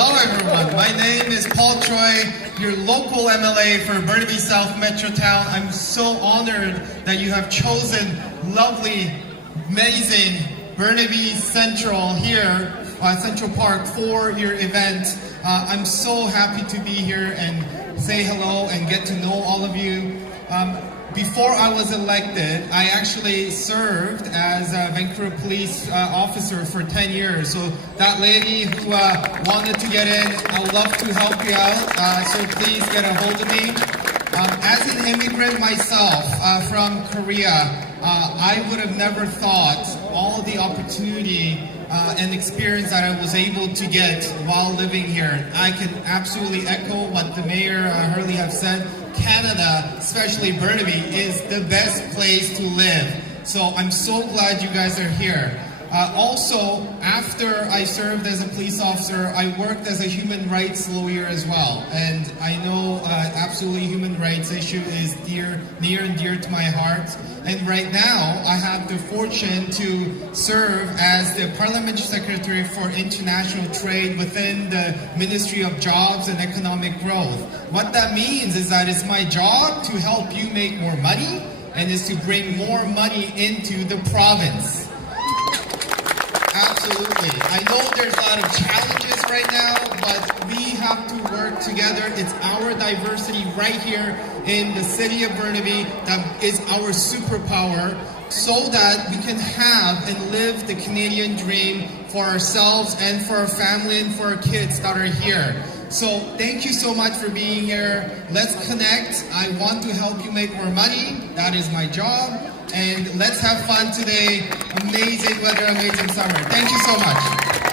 Hello everyone, my name is Choi, your local MLA for Burnaby South Metro Town. I'm so honored that you have chosen lovely, amazing Burnaby Central here, Central Park for your event. I'm so happy to be here and say hello and get to know all of you. Before I was elected, I actually served as a Vancouver police officer for 10 years. So that lady who wanted to get in, I'd love to help you out. So please get a hold of me. As an immigrant myself from Korea, I would have never thought all the opportunity and experience that I was able to get while living here. I can absolutely echo what the Mayor Hurley have said. Canada, especially Burnaby, is the best place to live. So I'm so glad you guys are here. Also, after I served as a police officer, I worked as a human rights lawyer as well. And I know absolutely human rights issue is near and dear to my heart. And right now, I have the fortune to serve as the Parliamentary Secretary for International Trade within the Ministry of Jobs and Economic Growth. What that means is that it's my job to help you make more money and is to bring more money into the province. Absolutely. I know there's a lot of challenges right now, but we have to work together. It's our diversity right here in the city of Burnaby that is our superpower, so that we can have and live the Canadian dream for ourselves and for our family and for our kids that are here. So thank you so much for being here. Let's connect. I want to help you make more money. That is my job. And let's have fun today. Amazing weather, amazing summer. Thank you so much.